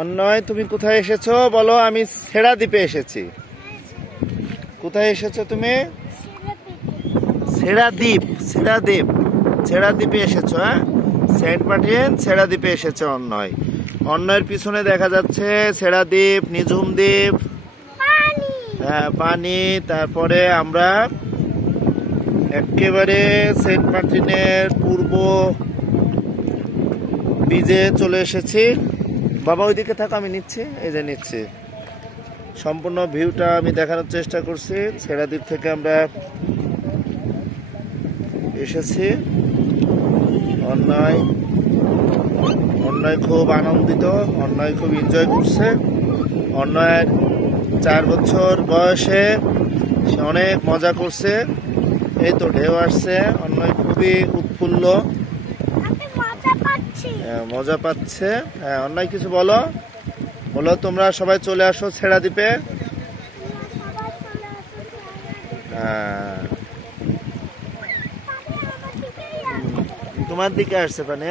অন্যয়, তুমি কোথায় এসেছো বলো? আমি ছেড়া দ্বীপে এসেছি। কোথায় এসেছো তুমি? ছেড়া দ্বীপ, ছেড়া দ্বীপ, ছেড়া দ্বীপে এসেছো। হ্যাঁ, সেন্ট মার্টিন ছেড়া দ্বীপে এসেছে অন্যয়। অন্যয়ের পিছনে দেখা যাচ্ছে ছেড়া দ্বীপ, নিঝুম দ্বীপ, হ্যাঁ পানি। তারপরে আমরা একেবারে সেন্ট মার্টিনের পূর্ব বিচে চলে এসেছি। বাবা ওইদিকে থাকো, আমি নিচ্ছি, এই যে নিচ্ছি। সম্পূর্ণ ভিউটা আমি দেখানোর চেষ্টা করছি। ছেড়া দ্বীপ থেকে আমরা এসেছি। অন্যয় খুব আনন্দিত, অন্যয় খুব এনজয় করছে। অন্যয়ের 4 বছর বয়সে সে অনেক মজা করছে। এই তো ঢেউ আসছে, অন্যয় খুবই উৎফুল্ল, মজা পাচ্ছে। হ্যাঁ অন্যয় কিছু বলো, বলো তোমরা সবাই চলে আসো ছেড়া দ্বীপে। হ্যাঁ তোমার দিকে আসছে পানি,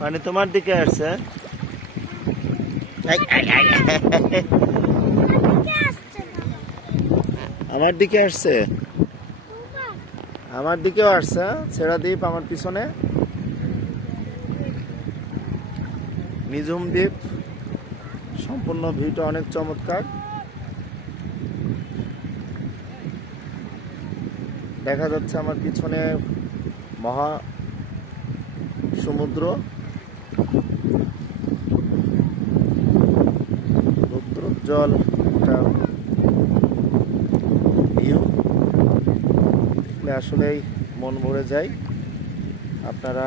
পানি তোমার দিকে আসছে। আমার দিকে আসছে, আমার দিকেও আসছে। ছেড়া দ্বীপ আমার পিছনে, নিঝুম দ্বীপ। সম্পূর্ণ ভিউটা অনেক চমৎকার। দেখা যাচ্ছে আমার পিছনে মহা সমুদ্র, রৌদ্রোজ্জ্বল একটা ভিউ দেখলে আসলেই মন ভরে যায়। আপনারা